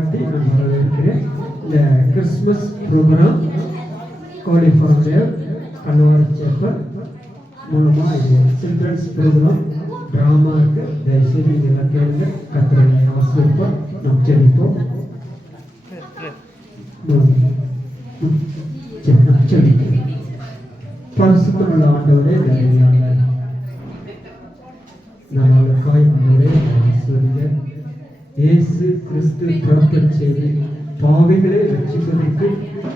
வாழ்த்தி நான் வரவேற்கிறேன். இந்த கிறிஸ்மஸ் ப்ரோக்ராம் கோலிஃபார்ம் கல்வாரி சேப்பர் மூலமாக இது சில்ட்ரன்ஸ் ப்ரோக்ராம் ட்ராமா இருக்கு. தயவுசெய்து நீங்கள் எல்லாம் கேளுங்க. கர்த்தரை ஆசீர்வதிப்போம். நாம் ஜெபிப்போம். பரிசுத்தமுள்ள ஆண்டவரே, நாளுக்காய் ஆண்டவரே ஆசீர்வதிங்க. இயேசு கிறிஸ்து பிறக்கச் செய்து பாவிகளை ரட்சிப்பதற்கு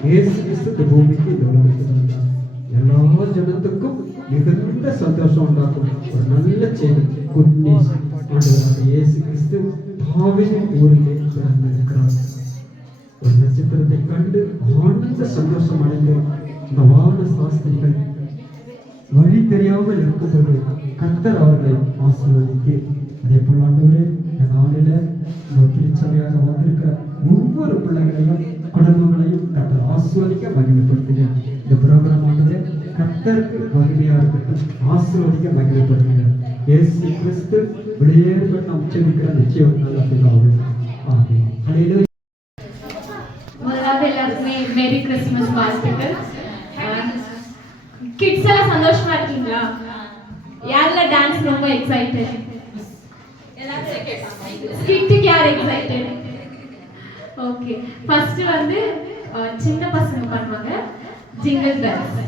இயேசு கிறிஸ்து இந்த பூமிக்கு இந்த உலகத்தில் வந்தார். எல்லா ஜனத்துக்கும் மிகுந்த சந்தோஷம் உண்டாக்கும் ஒரு நல்ல செய்தி, குட் நியூஸ். ஆண்டவராக இயேசு கிறிஸ்து பாவியின் ஊரிலே பிறந்திருக்கிறார். ஒரு நட்சத்திரத்தை கண்டு ஆனந்த சந்தோஷம் அடைந்த இந்த வான சாஸ்திரிகள் வழி தெரியாமல் இருக்கும்போது கர்த்தர் அவர்களை ஆசீர்வதித்து, அதே போல் ஆண்டவரே இந்த நாளில திருச்சபையாக வந்திருக்கிற ஒவ்வொரு பிள்ளைகளையும் குடும்பங்களையும் கர்த்தர் ஆசீர்வதிக்க மகிமைப்படுத்துங்க. இந்த புரோகிராம் ஆண்டவரே கர்த்தருக்கு மகிமையா இருக்கட்டும், ஆசீர்வதிக்க மகிமைப்படுத்துங்க. இயேசு கிறிஸ்து வெளியேற நாம் செபிக்கிற நிச்சயம் நல்ல பிதாவே, ஆமென். ஹல்லேலூயா. எல்லாருக்குமே மேரி கிறிஸ்மஸ் வாழ்த்துக்கள். கிட்ஸ் எல்லாம் சந்தோஷமா இருக்கீங்களா? யாரெல்லாம் டான்ஸ் ரொம்ப எக்ஸைட்டட்? ஸ்கிட்டுக்கு யார் எக்ஸைட்டட்? ஓகே, ஃபர்ஸ்ட் வந்து சின்ன பசங்க பண்ணுவாங்க ஜிங்கிள் பெல்ஸ்.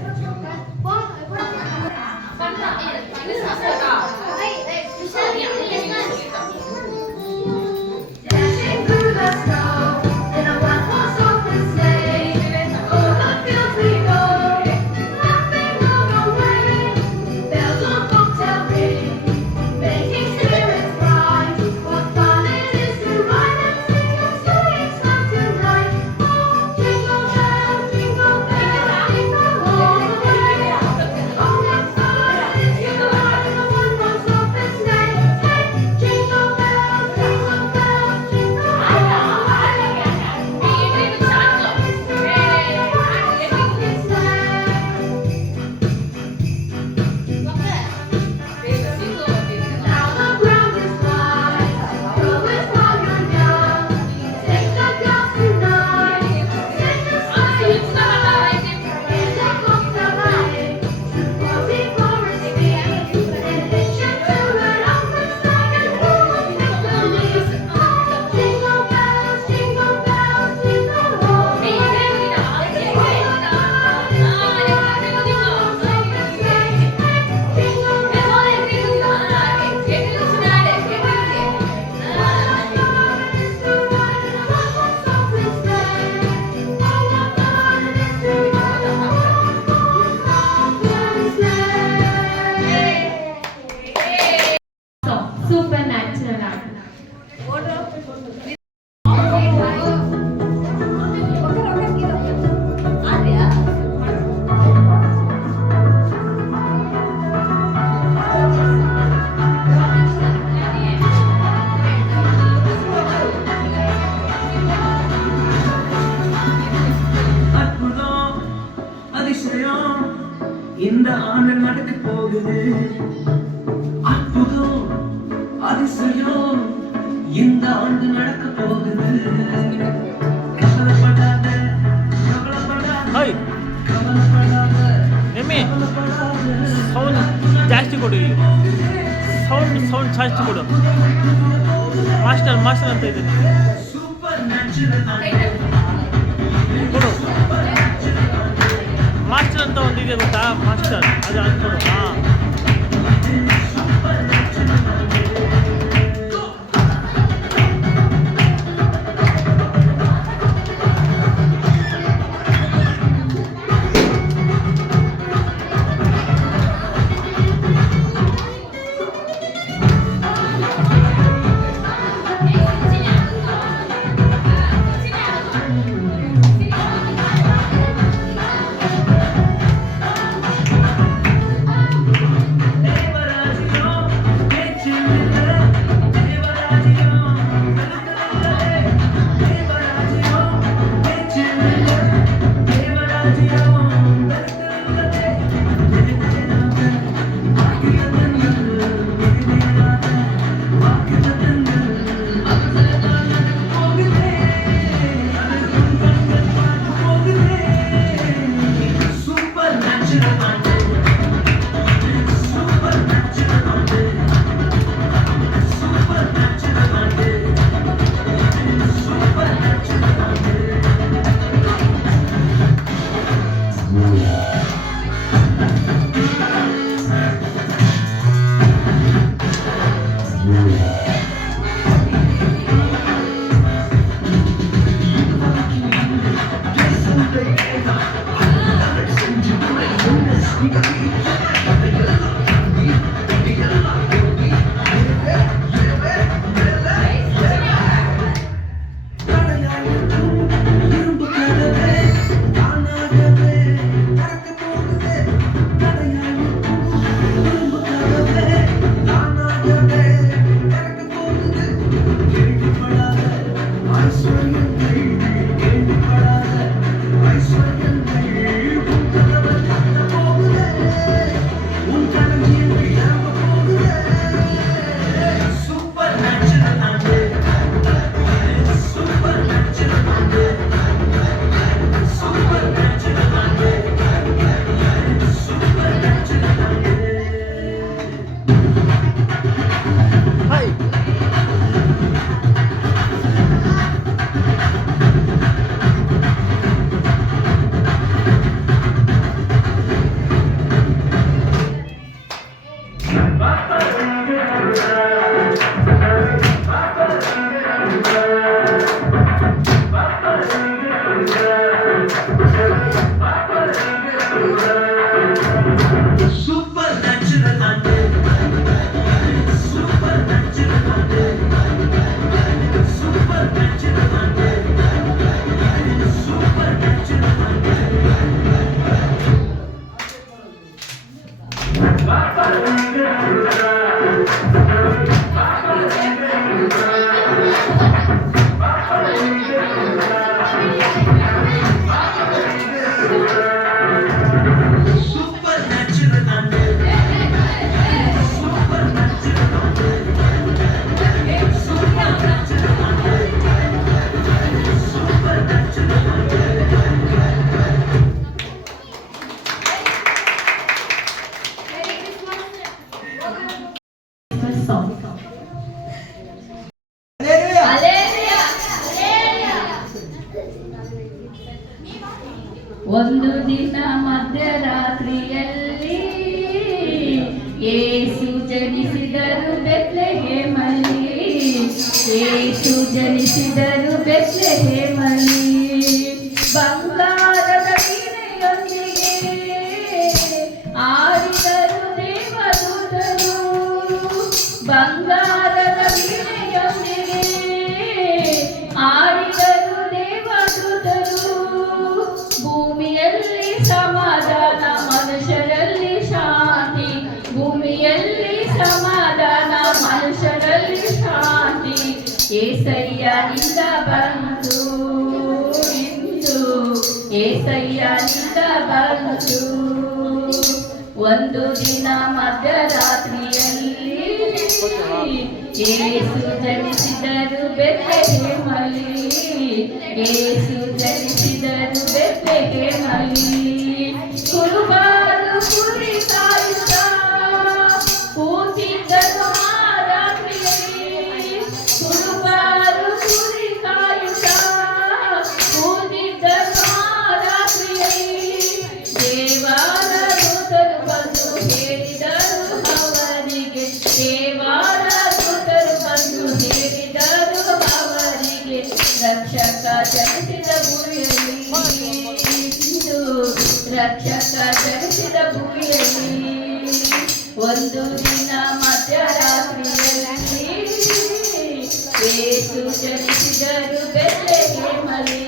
இந்த ஆண்டு நடக்க போகுது. அற்புதம் அதிசயம் இந்த ஆண்டு நடக்க போகுது. கவலைப்படாத கவலைப்படாத கவலைப்படாத ಸೌಂಡ್ ಜಾಸ್ತಿ ಕೊಡು, ಸೌಂಡ್ ಜಾಸ್ತಿ ಕೊಡು. ಮಾಸ್ಟರ್ ಅಂತ ಇದೆ ಕೊಡು. ಮಾಸ್ಟರ್ ಅಂತ ಒಂದು ಇದೆ ಗೊತ್ತಾ, ಮಾಸ್ಟರ್ ಅದು ಕೊಡು. ஐஸ்வர்யங்கள் எண்ணிப்படாத ஐஸ்வர்யங்கள் உன் கதவை தட்ட போகுதே, உன் களஞ்சியங்கள் நிரம்ப போகுதே. சூப்பர் நேச்சுரல் ஆண்டு, சூப்பர் நேச்சுரல் ஆண்டு, சூப்பர் நேச்சுரல் ஆண்டு, சூப்பர் நேச்சுரல் ஆண்டு. Hi Super natural ante, super natural ante, super natural ante, super natural ante. Super natural ante, super natural ante, super natural ante, super natural ante. song. ಒಂದು ದಿನ ಮಧ್ಯರಾತ್ರಿಯಲ್ಲಿ ಯೇಸು ಜನಿಸಿದರು ಬೆತ್ಲೆಹೇಮಲ್ಲಿ, ಯೇಸು ಜನಿಸಿದರು ಬೆತ್ಲೆಹೇಮಲ್ಲಿ. ಬಂಗಾರದ ವೀಣೆಯೊಂದಿಗೆ ಆಡಿದರು ದೇವದೂತರು, ಬಂಗಾರದ ವೀಣೆಯೊಂದಿಗೆ ಆಡಿದರು ದೇವದೂತರು. ಭೂಮಿಯಲ್ಲಿ ಸಮಾಧಾನ ಮನುಷ್ಯರಲ್ಲಿ ಶಾಂತಿ, ಭೂಮಿಯಲ್ಲಿ ಸಮಾಧಾನ ಮನುಷ್ಯರಲ್ಲಿ ಶಾಂತಿ. ಏಸಯ್ಯನಿಂದ ಬಂತು ಇಂದು, ಏಸಯ್ಯನಿಂದ ಬಂತು. ಒಂದು ದಿನ ಮಧ್ಯರಾತ್ರಿಯಲ್ಲಿ ಯೇಸು ಜನಿಸಿದರು ಬೆತ್ಲೆಹೇಮಲ್ಲಿ, ಯೇಸು ಜನಿಸಿದರು ಬೆತ್ಲೆಹೇಮಲ್ಲಿ. ಕುರುಬರು ಕುರಿ ಕಾಯುತ್ತಾ ಕೂತಿದ್ದರು ಆ ರಾತ್ರಿಯಲ್ಲಿ, ಕುರುಬರು ಕುರಿ ಕಾಯುತ್ತಾ ಕೂತಿದ್ದರು ಆ ರಾತ್ರಿಯಲ್ಲಿ. ದೇವರ ದೂತರು ಬಂದು ಹೇಳಿದರು ಅವರಿಗೆ, ದೇವರ ದೂತರು ಬಂದು ಹೇಳಿದರು ಅವರಿಗೆ, ರಕ್ಷಕ ಜನಿಸಿದ ಭೂಮಿಯಲ್ಲಿ ಇಂದು, ರಕ್ಷಕ ಜನಿಸಿದ ಭೂಮಿಯಲ್ಲಿ. ಒಂದು ದಿನ ಮಧ್ಯರಾತ್ರಿಯಲ್ಲಿ ಯೇಸು ಜನಿಸಿದರು ಬೆತ್ಲೆಹೇಮಲ್ಲಿ,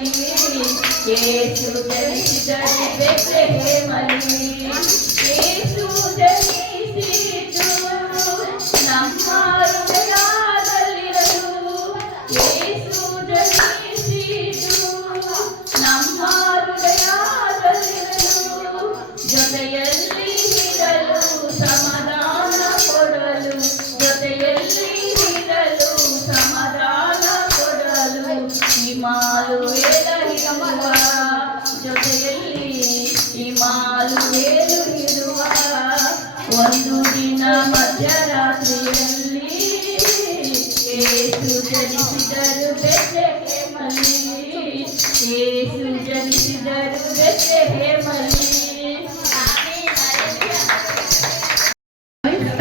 ಯೇಸು ಜನಿಸಿದರು ಬೆತ್ಲೆಹೇಮಲ್ಲಿ. ಯೇಸು ಜನಿಸಿದ್ದು ನಮ್ಮ ಹೃದಯದಲ್ಲಿರಲು, ಯೇಸು ಜನಿಸಿದ್ದು ನಮ್ಮ ಹೃದಯದಲ್ಲಿರಲು. ಜೊತೆಯಲ್ಲಿ ಇರಲು ಸಮಾಧಾನ ಕೊಡಲು, ಜೊತೆಯಲ್ಲಿ ಇರಲು ಸಮಾಧಾನ ಕೊಡಲು. ಇಮ್ಮಾನುವೇಲ ಇರುವ ಜೊತೆಯಲ್ಲಿ, ಇಮ್ಮಾನುವೇಲು ಇರುವ. ಒಂದು ದಿನ ಮಧ್ಯರಾತ್ರಿಯಲ್ಲಿ ಯೇಸು ಜನಿಸಿದರು ಬೆತ್ಲೆಹೇಮಲ್ಲಿ, ಯೇಸು ಜನಿಸಿದರು ಬೆತ್ಲೆಹೇಮಲ್ಲಿ.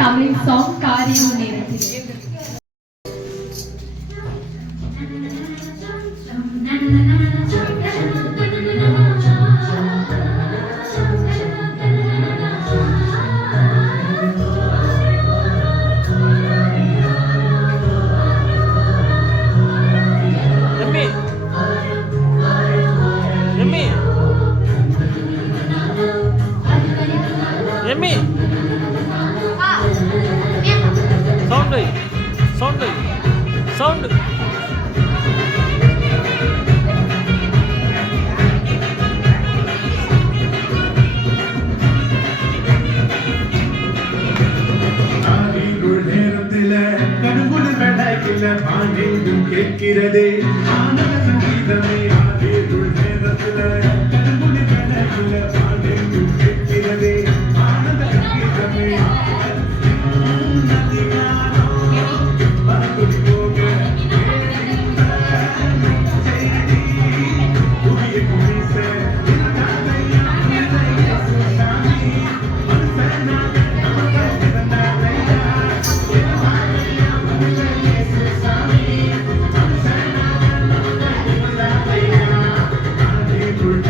ತಮಿಳ್ ಸಾಂಗ್ ಕಾರ್ಯವು ನೆನಪಿದೆ. ಎಮ್ಮಿ ಸೌಂಡ್ ಸೌಂಡ್ ಸೌಂಡ್ கேட்கிறதே ஆனந்த சங்கீதமே ஆதியுள் நேரத்துல கண்முடி கணக்குல பாடெங்கும் கேட்கிறதே ஆனந்த சங்கீதமே அதிகாரம் பறந்துடி போக செய்தி புதிய குடிச சாமி மனுஷனாக நமக்கு பிறந்தாரையா ஆதிக்குள்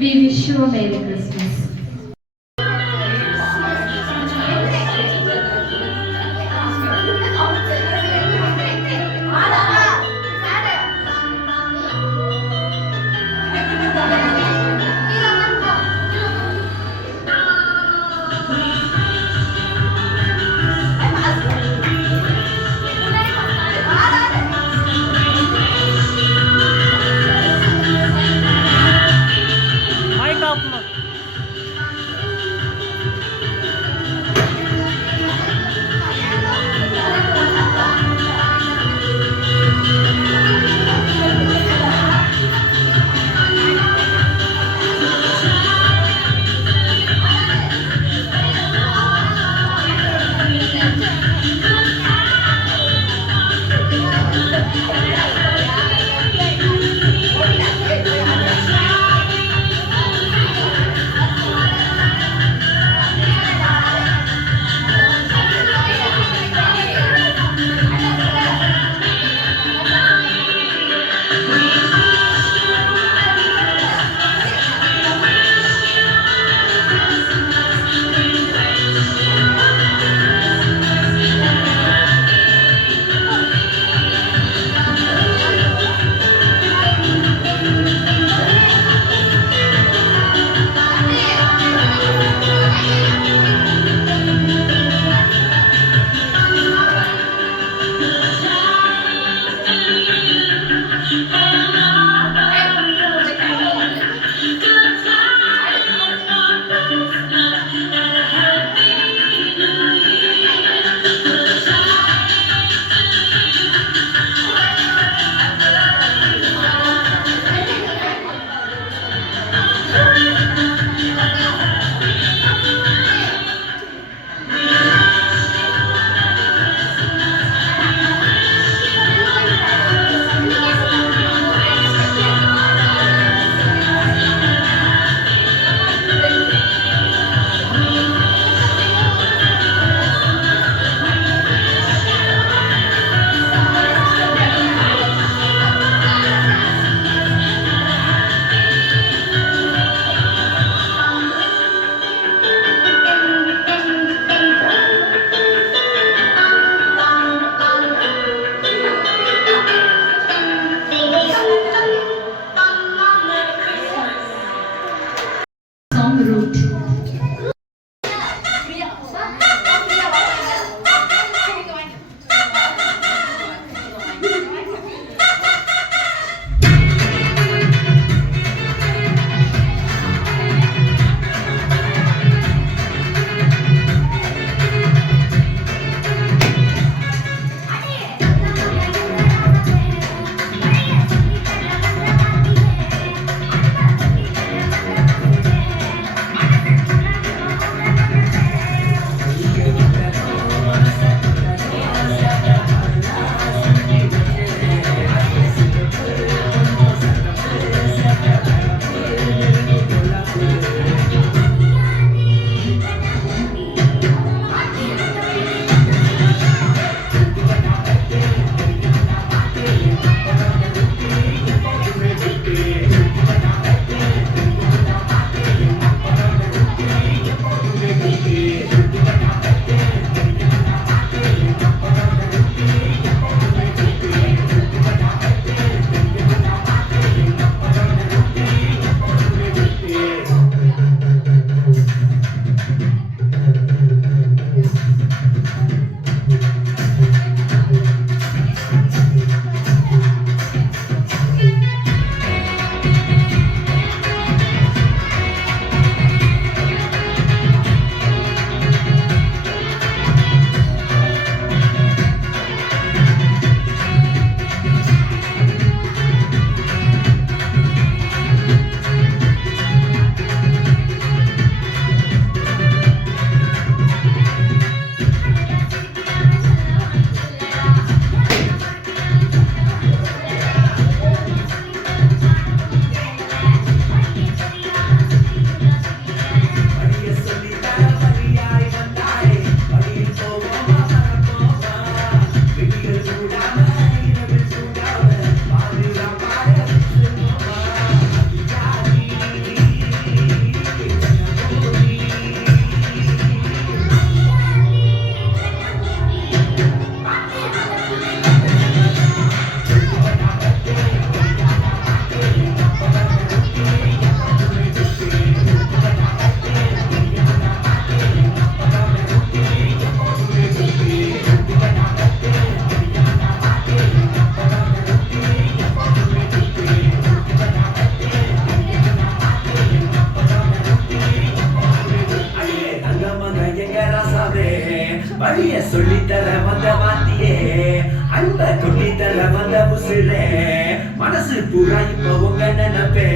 We wish you a Merry Christmas. Mic off பண்ணு. Song wrote. Thank you. வழிய சொல்லித்தர வந்த வாத்தியே அன்ப கொட்டித்தர வந்த புசுரே மனசு பூரா இப்ப உங்க நினைப்பே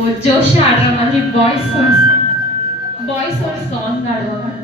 ஒரு ஜோஷ் ஆடுற மாதிரி பாய்ஸ் ஒரு சாங் ஆடுவாங்க.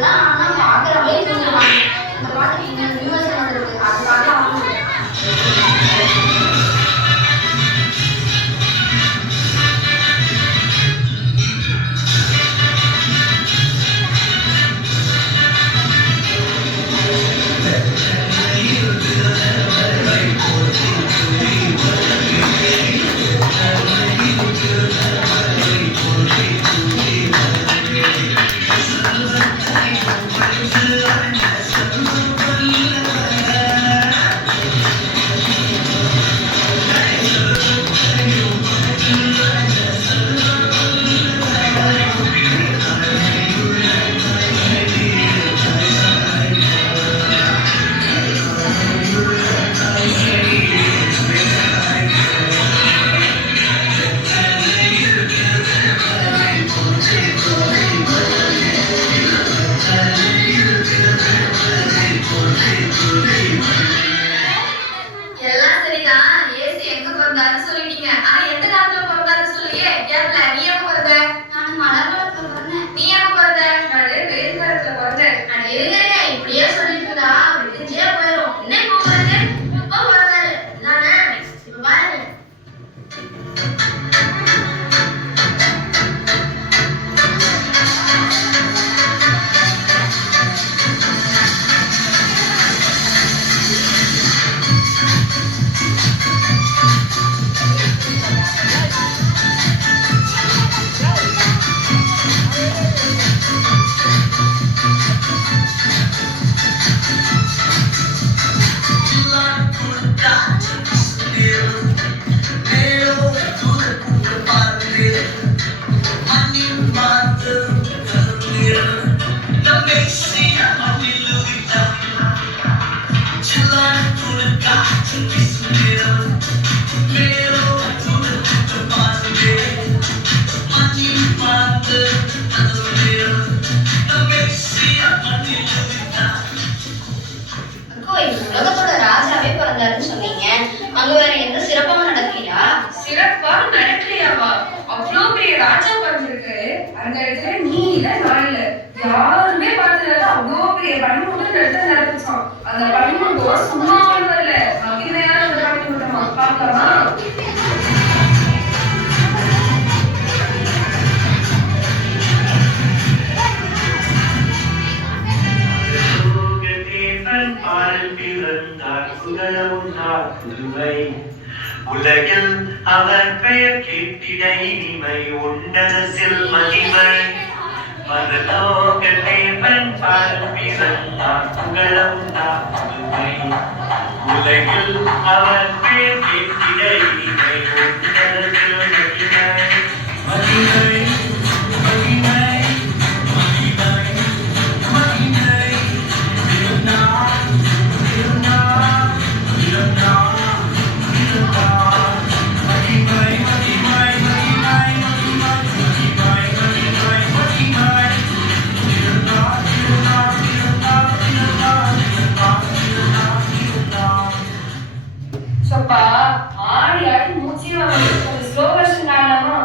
இதெல்லாம் நான் பார்க்குறவங்களே தூங்குவாங்க. இந்த பாட்டு விமர்சனம் இருக்கு, அது பார்க்கலாம். எல்லாம் சரிதான். ஏசு எங்க பிறந்தாருன்னு சொல்லிட்டீங்க. ஆனா எந்த காலத்துல பிறந்தாருன்னு சொல்லியே. கேப்ல நீ எப்ப பிறந்த? நான் மழை காலத்துல பிறந்தேன். நீ எப்ப பிறந்த? நான் வெயில் காலத்துல பிறந்தேன். நான் இருங்க, இப்படியே சொல்லிட்டு இருந்தா விட்டுச்சே போயிடும். என்ன இப்போ பிறந்த? இப்போ பிறந்தாரு நானே. இப்ப பாருங்க. உலகத்தோட ராஜாவே பிறந்தாருன்னு சொன்னீங்க. அங்க வேற எந்த சிறப்பாவும் நடக்கலையா? சிறப்பா நடக்கலையாவா? அவ்வளோ பெரிய ராஜா பிறந்திருக்கு. அந்த இடத்துல நீ இல்ல, நான் இல்ல, யாருமே பார்த்ததில்ல. அவ்வளோ பெரிய பனிமூட்டம் இந்த இடத்துல நடந்துச்சான். அந்த பனிமூட்டம் சும்மா வரல, மகிழ்ச்சியான அந்த பனிமூட்டமா பார்க்கலாமா? உலகில் அவர் பெயர் கேட்டிட இனிமை உண்டரசில் மகிமை மரலோக தேவன் பால் பிறந்தார் புகழவுண்டார் புதுமை உலகில் அவர் பெயர் கேட்டிட இனிமை உண்டரசில் மகிமை மகிமை மகிமை மகிமை மகிமை திருநாள் திருநாள் திருநாள் சொப்பா ஆடி ஆடி மூச்சு கொஞ்சம் ஸ்லோ வெர்ஷன் ஆடலாமா?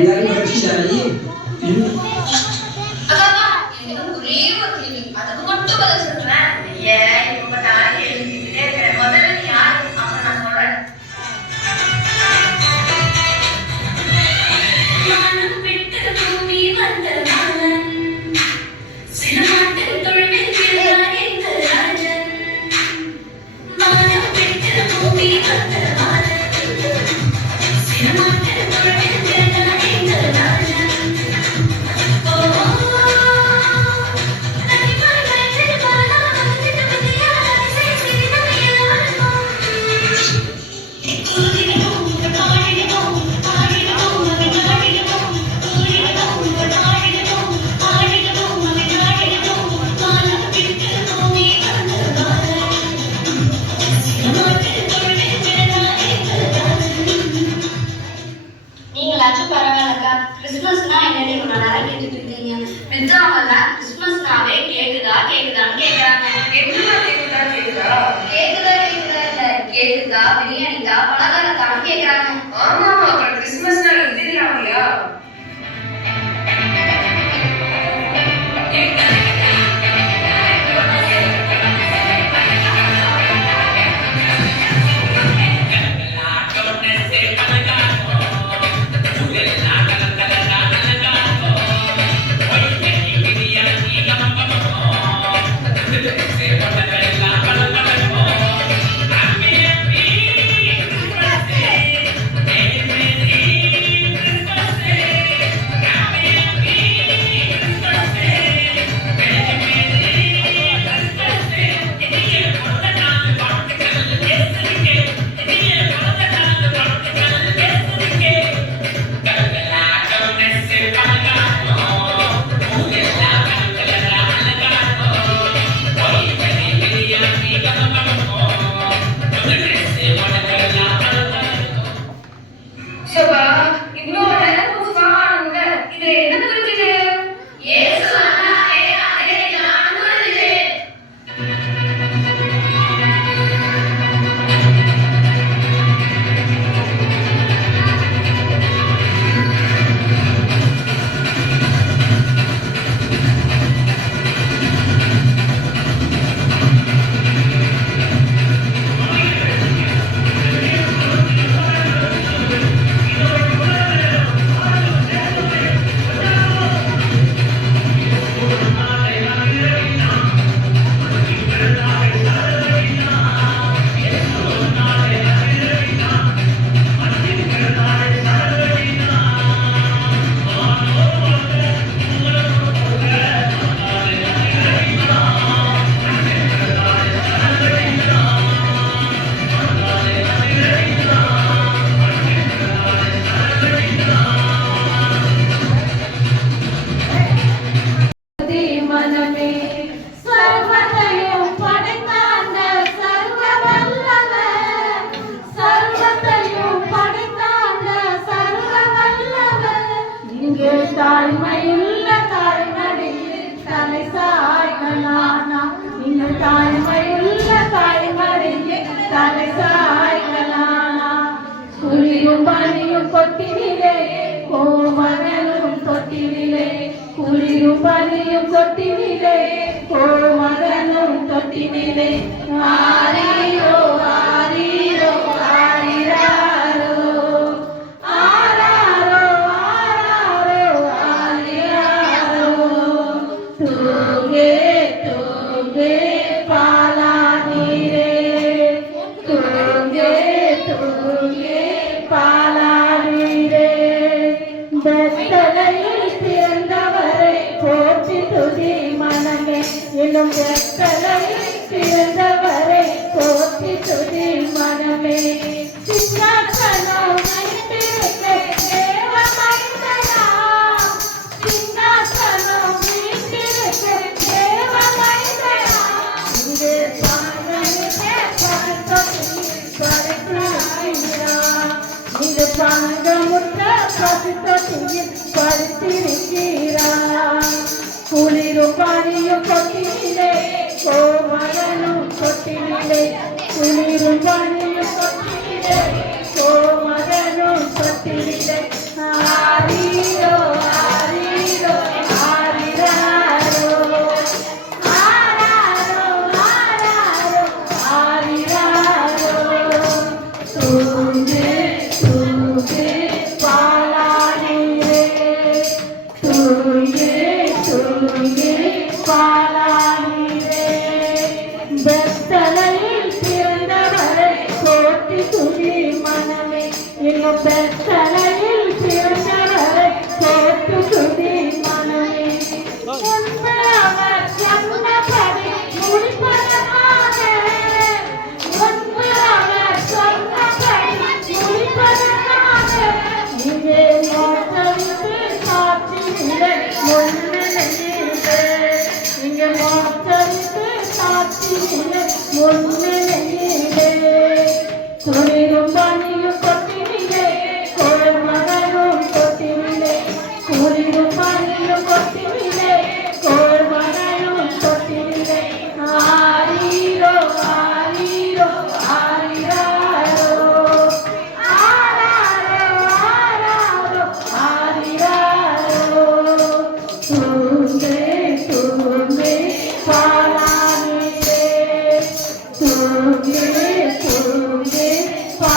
எல்லாரும் படிச்சுட்டா நீ அக்கா எனக்கு ஒரே ஒரு கேள்வி அதுக்கு மட்டும் பதில் சொல்றேன் ஏன் இப்ப நான் எழுதிக்கிட்டே இருக்கேன் முதல்ல நீ யாரு அப்புறம் நான் சொல்றேன் நீங்களாச்சும் பரவாயில்லக்கா கிறிஸ்துமஸ்னா என்னடி இவ்வளோ நேரம் கேட்டுட்டு இருக்கீங்க பெற்றவங்கலாம் கிறிஸ்துமஸ்னாவே கேக்குதான்னு கேக்குறாங்க கேக்குதா கேக்குதா கேக்குதா கேக்குதா இல்ல கேக்குதா பிரியாணிதா பலகாரத்தான்னு கேக்குறாங்க ஆமா அப்புறம் கிறிஸ்துமஸ்னா இது இல்லாமையா சபா இவ்வளோ நேரம் புதுசா ஆனவங்க இதுல என்ன தெரிஞ்சுது இயேசு அண்ணாவே அதை நான் வருகிறேன் மனமே சர்வத்தையும் படைத்தாண்ட சர்வ வல்லவர் சர்வத்தையும் படைத்தாண்ட சர்வ வல்லவர் இங்கு தாழ்மையுள்ள தாய்மடியில் தலை சாய்களானா இங்கு தாழ்மையுள்ள தாய்மடியில் தலை சாய்களானா குளிரும் பனியும் கொட்டினிலே கோமகனும் தொட்டினிலே குளிரும் பனியும் தொட்டினிலே கோமகனும் தொட்டினிலே ஆரீரோ ஆரீரோ ஆரிராரோ ஆராரோ ஆராரோ ஆரிராரோ தூங்கே தூங்கே பாலா நீரே தூங்கே தூங்கே பாலா நீரே வெத்தலையில் பிறந்தவரை போற்றி துதி மனமே என்னும் வெத்தலையில் பிறந்தவரை போற்றி துதி மனமே சிங்காசனம் வைத்திருக்க தேவ மைந்தனா சிங்காசனம் வைத்திருக்க தேவ மைந்தனா இங்கே பாங்கனிலே படுத்திருக்கிறார் இது பாங்கமுற்ற படுத்திருக்கிறார் குளிரும் பனியும் கொட்டினிலே கோமகனும் கொட்டினிலே குளிரும் பனியும் கொட்டினிலே கோமகனும் கொட்டினிலே ஆரி இன்னும் பெத்தலையில் பிறந்தவரை போட்டு துதி மனமே முன்பு அவர் சொன்னபடி முடிப்பதனாக முன்பு அவர் சொன்னபடி முடிப்பதனாக இங்கே மோசமிட்டு சாட்சியிலே முன்னிலையிலே இங்கே மோசமிட்டு சாட்சியிலே முன்னிலையிலே குளிரும் பனியும் கொட்டினிலே கோமகனும் கொட்டினிலே குளிரும் பனியும் கொட்டினிலே கோமகனும் கொட்டினிலே ஆரீரோ ஆரீரோ ஆரீராரோ ஆராரோ ஆராரோ ஆரீராரோ தூங்கே தூங்கே பாலானிலே தூங்கே தூங்கே பா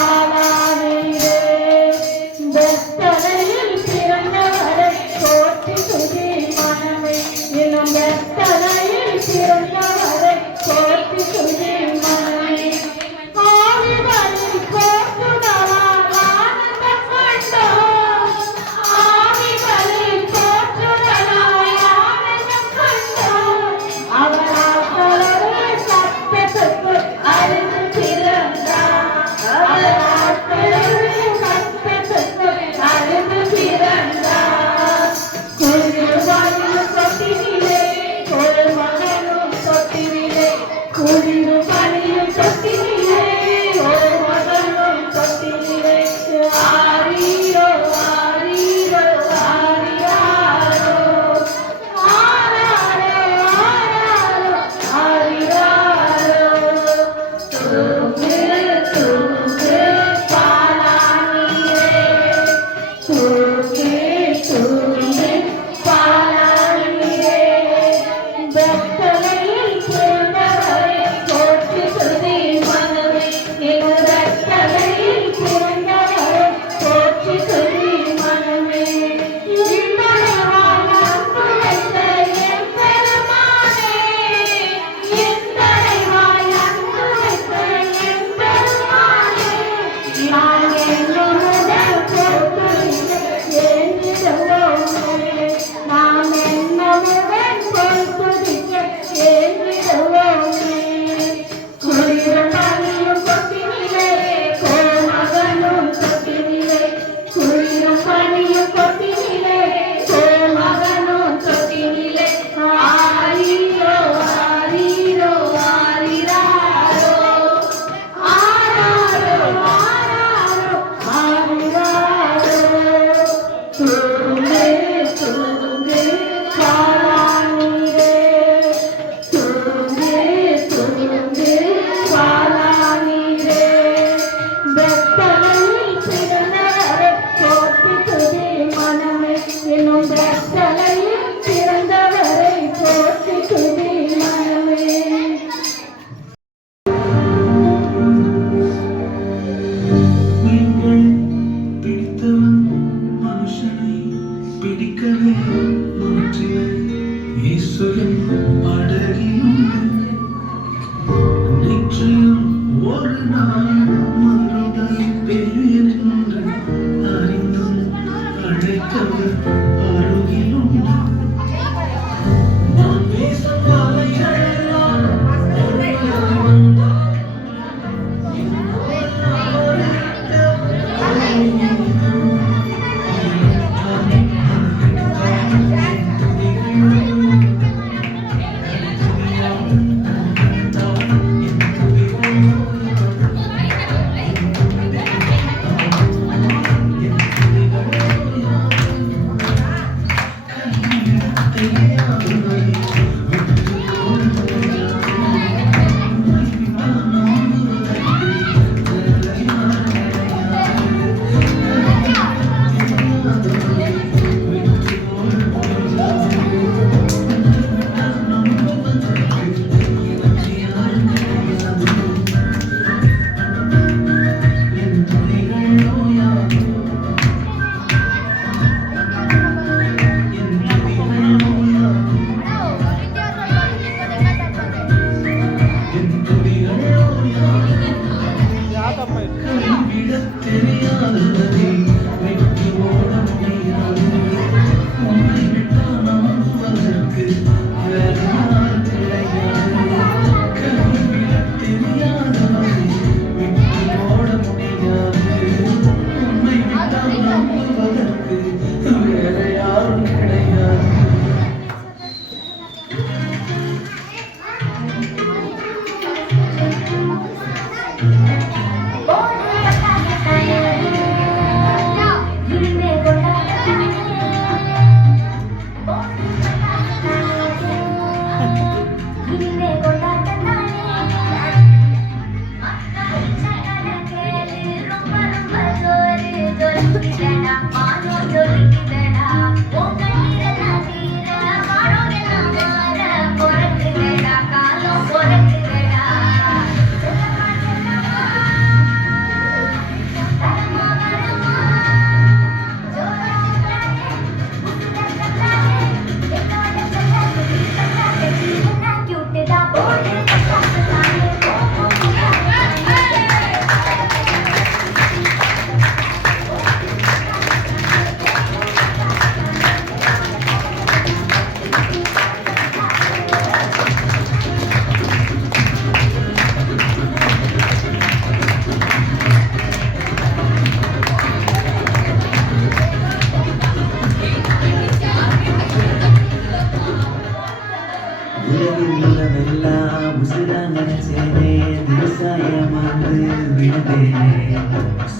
உலகில் உள்ளவெல்லாம் உசுரா நினைச்சேனே விவசாயமாந்து விழுந்தேனே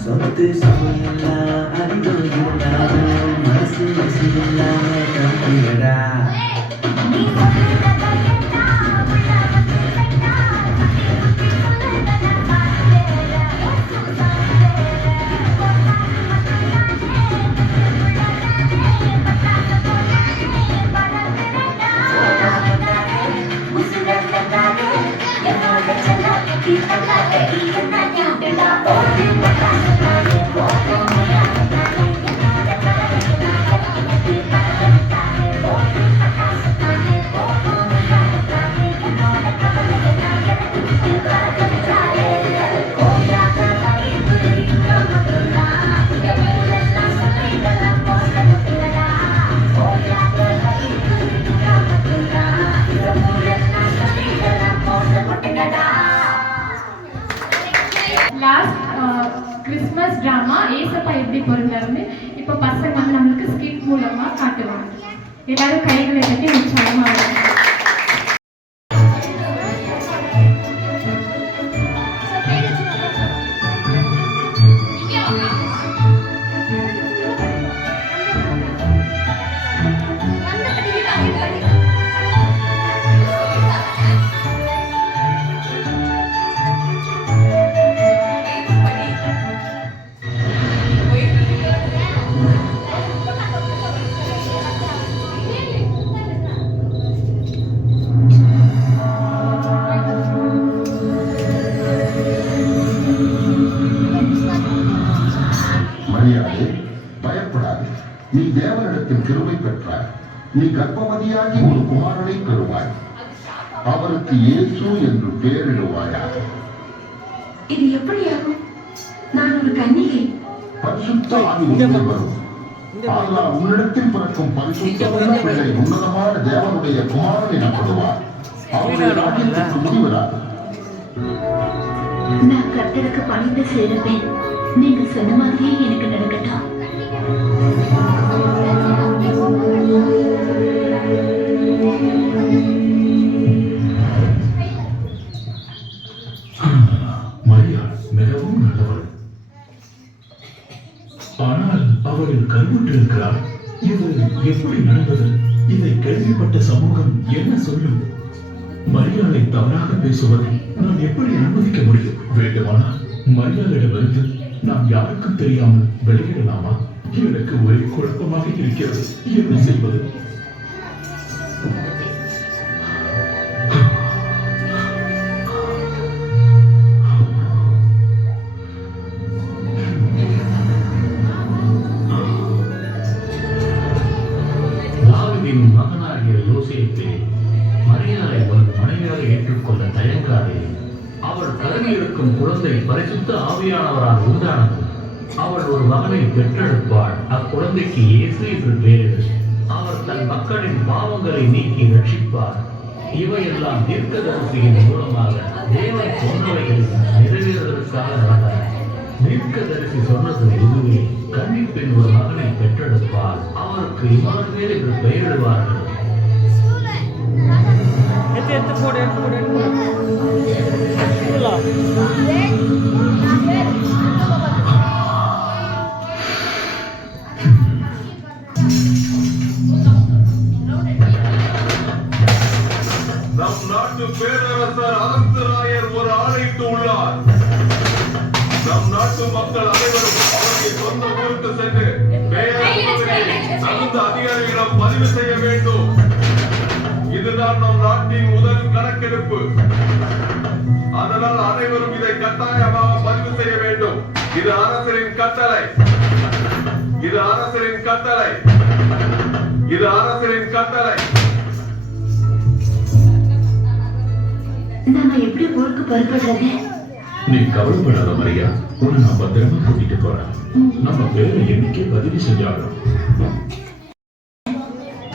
சொத்து சுமையெல்லாம் அறிவு இருந்தாலும் மனசு வசதியில்லாம காக்கிறடா கிறிஸ்மஸ் டிராமா ஏசப்பா எப்படி பிறந்தாருன்னு இப்போ பசங்க வந்து நம்மளுக்கு ஸ்கிட் மூலமா காட்டுவாங்க. எல்லாரும் கைகளை தட்டி உற்சாகமா இருக்கும். மரியாதை, பயப்படாது. நீ தேவனிடத்தில் கிருபை பெற்றாய். நீ கர்ப்பவதியாகி ஒரு குமாரனை பெறுவாய். அவருக்கு இயேசு என்று பெயரிடுவாயாக. இது எப்படியாகும்? நான் ஒரு கன்னிகை. பரிசுத்த ஆவி உன்னில் வரும். ஆனால் உன்னிடத்தில் பிறக்கும் பரிசுத்த பிள்ளை உன்னதமான தேவனுடைய குமாரன் எனப்படுவார். அவருடைய ராஜ்யத்திற்கு முடிவராது. நான் கர்த்தருக்கு பணிந்து சேர்ப்பேன். நீங்க சொன்ன மாதிரியே எனக்கு நடக்கட்டும். மரியாள் மிகவும் நல்லவள். ஆனால் அவள் கருவுற்றிருக்கிறார். இது எப்படி நடந்தது? இதை கேள்விப்பட்ட சமூகம் என்ன சொல்லும்? மரியாளை தவறாக பேசுவதை நான் எப்படி அனுமதிக்க முடியும்? வேண்டுமானால் மரியாளிடமிருந்து நாம் யாருக்கும் தெரியாமல் வெளியிடலாமா? எனக்கு ஒரே குழப்பமாக இருக்கிறது. என்ன செய்வது? தாவீதின் மகனாகிய யோசேப்பே, மரியாளை உன் மனைவியாக ஏற்றுக்கொள்ள தயங்காதே. அவள் கருவில் இருக்கும் குழந்தை பரிசுத்த ஆவியானவரால் உண்டானது. அவள் ஒரு மகனை பெற்றெடுப்பாள். அக்குழந்தைக்கு இயேசு என்று பெயரிடு. அவர் தன் மக்களின் பாவங்களை நீக்கி ரட்சிப்பார். இவையெல்லாம் தீர்க்கதரிசியின் மூலமாக தேவன் சொன்னவைகள் நிறைவேறுவதற்காக நடந்தன. தீர்க்கதரிசி சொன்னது இதுவே: கன்னிப்பெண் ஒரு மகனை பெற்றெடுப்பார். அவருக்கு இம்மானுவேல் என்று பெயரிடுவார்கள். நம் நாட்டு பேரரசர் அரசராயர் ஒரு ஆணையிட்டு உள்ளார். நம் நாட்டு மக்கள் அனைவரும் அவருடைய சொந்த ஊருக்கு கொண்டு சென்று தகுந்த அதிகாரிகளிடம் பதிவு செய்ய வேண்டும். இதுதான் நம் நாட்டின் முதல் கணக்கெடுப்பு. அதனால் அனைவரும் இதை கட்டாயமாக பதிவு செய்ய வேண்டும். இது அரசரின் கட்டளை. இது அரசரின் கட்டளை. இது அரசரின் கட்டளை. நாம எப்படி ஊருக்கு புறப்படுறது? நீ கவலைப்படாத மரியா, உன்னை நான் பத்திரமா கூட்டிட்டு போறேன். நம்ம பேரை எண்ணிக்கை பதிவு செஞ்சாலும்.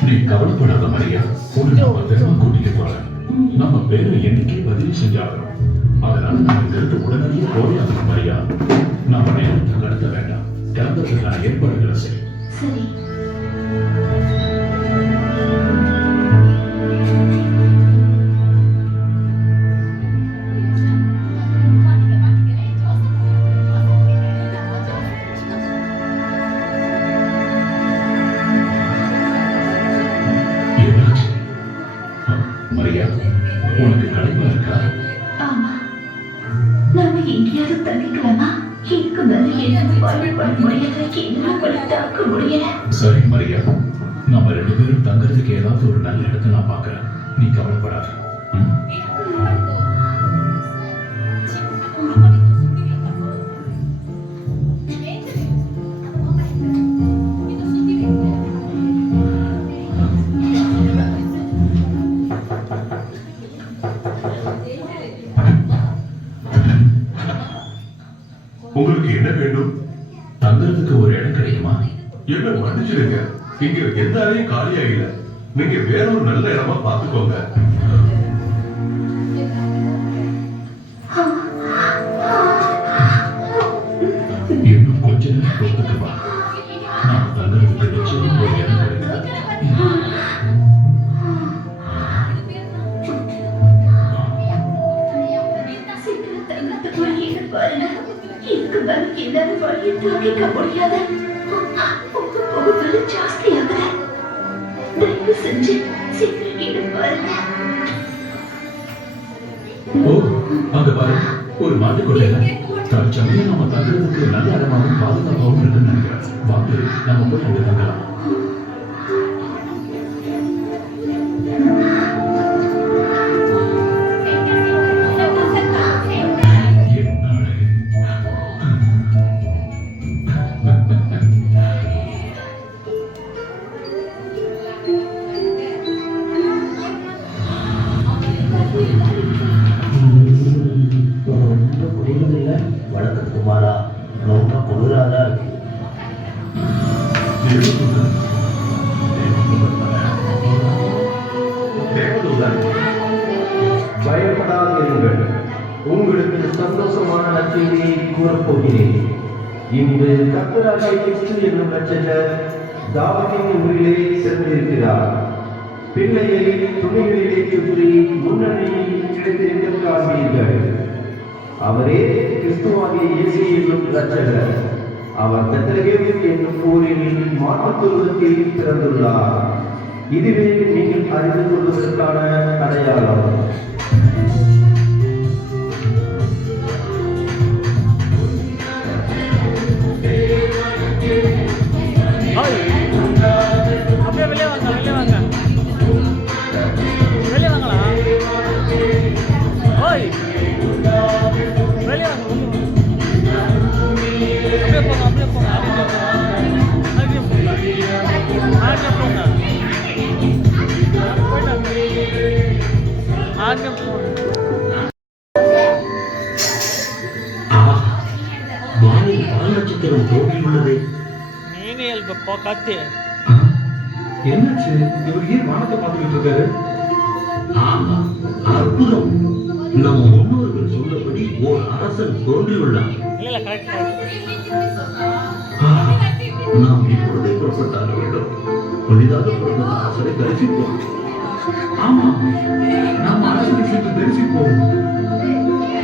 நீ கவலைப்படாத மரியா, உன்னை நான் பத்திரமா கூட்டிட்டு போறேன். நம்ம பேரை எண்ணிக்கை பதிவு செஞ்சாலும். அதனால நம்ம இங்கிருந்து உடனடியே போயாகணும் மரியா. நம்ம நேரத்தை கடத்த வேண்டாம். கிளம்புறதுக்கான ஏற்பாடுகளை செய். சரி. மரியா, உனக்கு களைப்பா இருக்கா? ஆமா, நாம எங்கேயாவது தங்கிக்கலாமா? இதுக்கு மேல என்ன பண்ண முடியாத, என்ன தாக்க முடியல. சரி மரியா, நம்ம 2 பேரும் தங்கறதுக்கு ஏதாவது ஒரு நல்ல இடத்தை நான் பார்க்கறேன். நீ கவலைப்படாத. உங்களுக்கு என்ன வேண்டும்? தங்கறதுக்கு ஒரு இடம் கிடைக்குமா? என்ன மன்னிச்சிடுங்க, இங்க எந்த அறையும் காலியா இல்ல. நீங்க வேற ஒரு நல்ல இடமா பாத்துக்கோங்க. இன்னும் கொஞ்ச நேரம் பொறுத்துட்டு வா. நான் தங்கறதுக்கு நிச்சயம் ஒரு இடம் கிடைக்கும். இதுக்கு மேல என்னால வழியை தாங்கிக்க முடியாத, உங்க ஜாஸ்தியாகுது. தயவு செஞ்சு சீக்கிரம் பாருங்க. ஓ, அங்க பாரு, ஒரு மாட்டுக்கொள்ளையில தற்சமயம் நம்ம தங்குறதுக்கு நல்ல இடமாவும் பாதுகாப்பாகவும் இருக்குன்னு நினைக்கிறேன். வாங்க, நம்ம போய் அங்க தங்கலாம். வழக்கத்துக்கு மாறா ரொம்ப குளிராதான் இருக்கு. பயப்படாதீர்கள், உங்களுக்கு சந்தோஷமான நற்செய்தியை கூறப்போகிறேன். இன்று கர்த்தராகிய கிறிஸ்து என்னும் இரட்சகர் தாவீதின் ஊரிலே பிறந்திருக்கிறார். பிள்ளையை துணிகளிலே சுற்றி முன்னணியில் கிடைத்திருக்க காண்பீர்கள். அவரே கிறிஸ்துவாகிய இயேசு என்னும் இரட்சகர். அவர் பெத்லகேம் என்னும் ஊரில் மாட்டுத் தொழுவத்தில் பிறந்துள்ளார். இதுவே நீங்கள் அறிந்து கொள்வதற்கான அடையாளம். அப்படியே வெளியே வாங்க, வெளியே வாங்க, வெளியே வாங்களா? ஓய், வெளியே வாங்க, அப்படியே போங்க, அப்படியே போங்க, அப்படியே போங்க, அப்படியே போங்க, அப்படியே போங்க. நட்சத்திரம் கோவில் உள்ளது. நீங்க காத்து என்னாச்சு? இவர் ஏன் வானத்தை பார்த்துக்கிட்டு இருக்காரு? ஆமா, அற்புதம். நம் முன்னோர்கள் சொன்னபடி ஓர் அரசன் தோன்றியுள்ளார். இல்ல கரெக்ட். நாம் இப்பொழுதே புறப்பட்டாக வேண்டும். புதிதாக பிறந்த அரசரை தரிசிப்போம். ஆமா, நாம் அரசனை சென்று தரிசிப்போம்.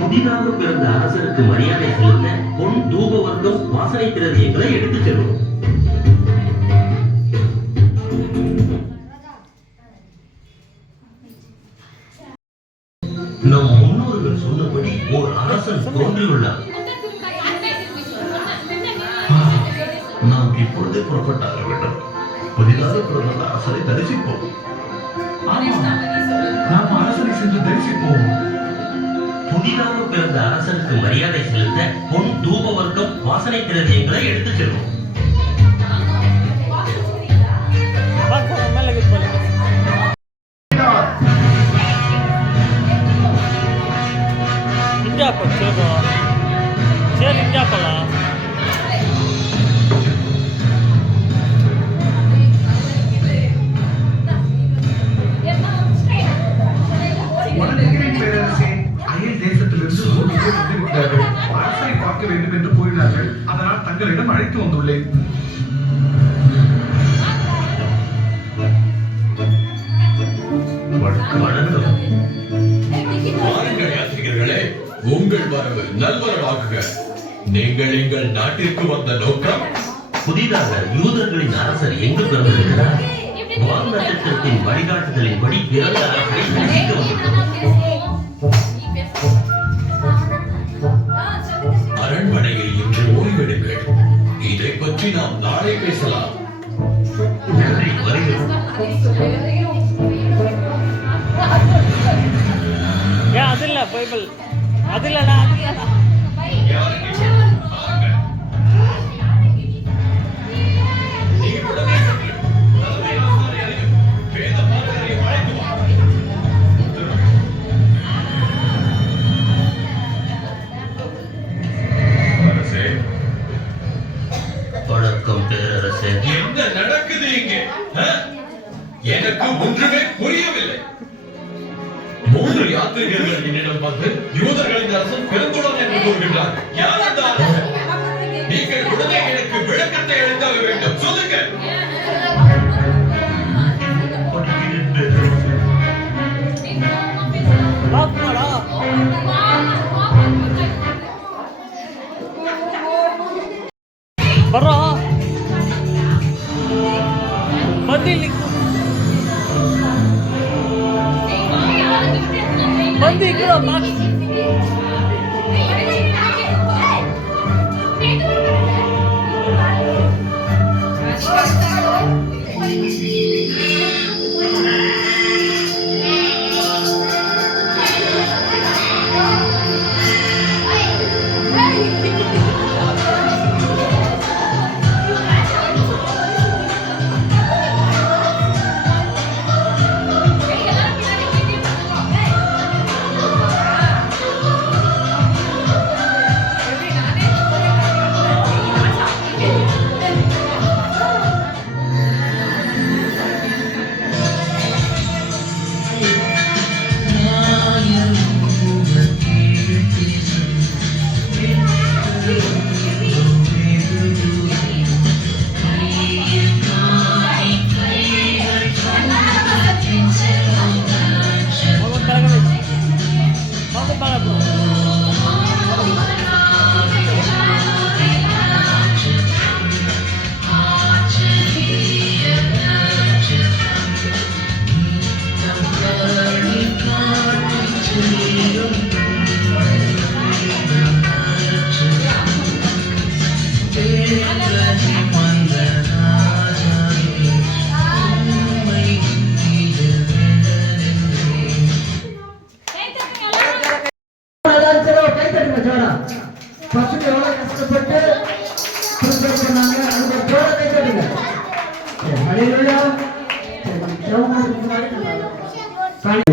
புதிதாக பிறந்த அரசருக்கு மரியாதை செலுத்த பொன் தூப வர்க்கம் வாசனை திரவியங்களை எடுத்துச் செல்வோம். நம் முன்னோர்கள் சொன்னபடி ஓர் அரசன் தோன்றியுள்ளார். நாம் இப்பொழுதே புறப்பட்டாக வேண்டும். புதிதாக பிறந்த அரசரை தரிசிப்போம். நாம் அரசரை சென்று தரிசிப்போம். புதிதாக பிறந்த அரசருக்கு மரியாதை செலுத்த பொன் தூப வர்க்கம் வாசனை திரவியங்களை எடுத்துச் செல்வோம். அயல் தேசத்திலிருந்து அரசரை பார்க்க வேண்டும் என்று கூறினார்கள். அதனால் தங்களிடம் அழைத்து வந்துள்ளேன். யாத்திரிகர்களே, உங்கள் வரவு நல்வரவாகுக. நீங்கள் எங்கள் நாட்டிற்கு வந்த நோக்கம் புதிதாக யூதர்களின் அரசர் எங்கு பிறந்திருக்கிறார்? வான் நட்சத்திரத்தின் வழிகாட்டுதலின்படி பிறந்த அரசரை தரிசிக்க வந்துள்ளோம். அரண்மனையில் இன்று ஓய்வெடுங்கள். இதை பற்றி நாம் நாளை பேசலாம். நன்றி, வருகிறோம். அதில்ல பைபிள் அதில்ல வணக்கம் பேரரசே. என்ன நடக்குது இங்கே? எனக்கு ஒன்றுமே புரியவில்லை. 3 யாத்திரிகர்கள் என்னிடம் வந்து யூதர்களின் அரசன் பிறந்துடன் என்று கூறுகின்றார். யார் அந்த அரசன்? நீங்கள் உடனே எனக்கு விளக்கத்தை அளித்தாக வேண்டும். சொல்லுங்க. ಬಂದು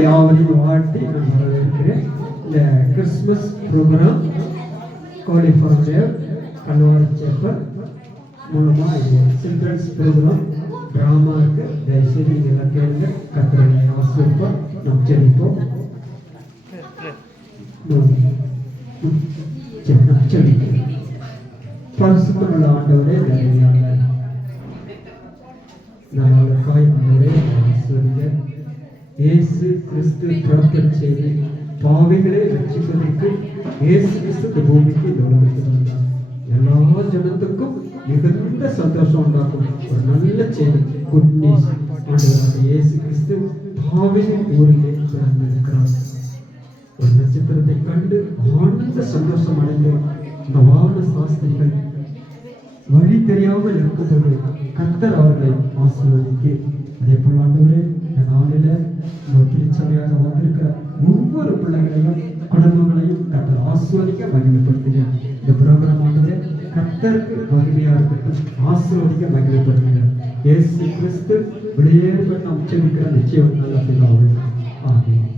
யாவரையும் வாழ்த்தி நான் வரவேற்கிறேன். இந்த கிறிஸ்துமஸ் ப்ரோக்ராம் காலிஃபார்ம் கல்வாரி சேப்பர் மூலமாக இது சில்ட்ரன்ஸ் ப்ரோக்ராம் ட்ராமா இருக்கு. தயவுசெய்து நீங்கள் எல்லாம் கேளுங்க. கர்த்தரை ஆசீர்வதிப்பார். நாம் ஜெபிப்போம். பரிசுத்தமுள்ள ஆண்டவரே, நாளுக்காய் ஆண்டவரே ஆசீர்வதிங்க. இயேசு கிறிஸ்து பிறக்கச் செய்து பாவிகளை ரட்சிப்பதற்கு இயேசு கிறிஸ்து இந்த பூமிக்கு இந்த உலகத்தில் வந்தார். எல்லா ஜனத்துக்கும் மிகுந்த சந்தோஷம் உண்டாக்கும் ஒரு நல்ல செய்தி, குட் நியூஸ். ஆண்டவராக இயேசு கிறிஸ்து பாவியின் ஊரிலே பிறந்திருக்கிறார். ஒரு நட்சத்திரத்தை கண்டு ஆனந்த சந்தோஷம் அடைந்த இந்த வான சாஸ்திரிகள் வழி தெரியாமல் இருக்கும்போது கர்த்தர் அவர்களை ஆசீர்வதிக்கு. அதே போல ஆண்டவரே, இந்த நாளில ஒரு திருச்சபையாக வந்திருக்கிற ஒவ்வொரு பிள்ளைகளையும் குடும்பங்களையும் கர்த்தர் ஆசீர்வதிக்க மகிமைப்படுத்துங்க. இந்த புரோகிராம் ஆண்டவரே கர்த்தருக்கு மகிமையா இருக்கட்டும், ஆசீர்வதிக்க மகிமைப்படுத்துங்க. இயேசு கிறிஸ்து வெளியேறும் நாம் உச்சரிக்கிற நிச்சயம் நல்ல பிதாவே. ஆமென்.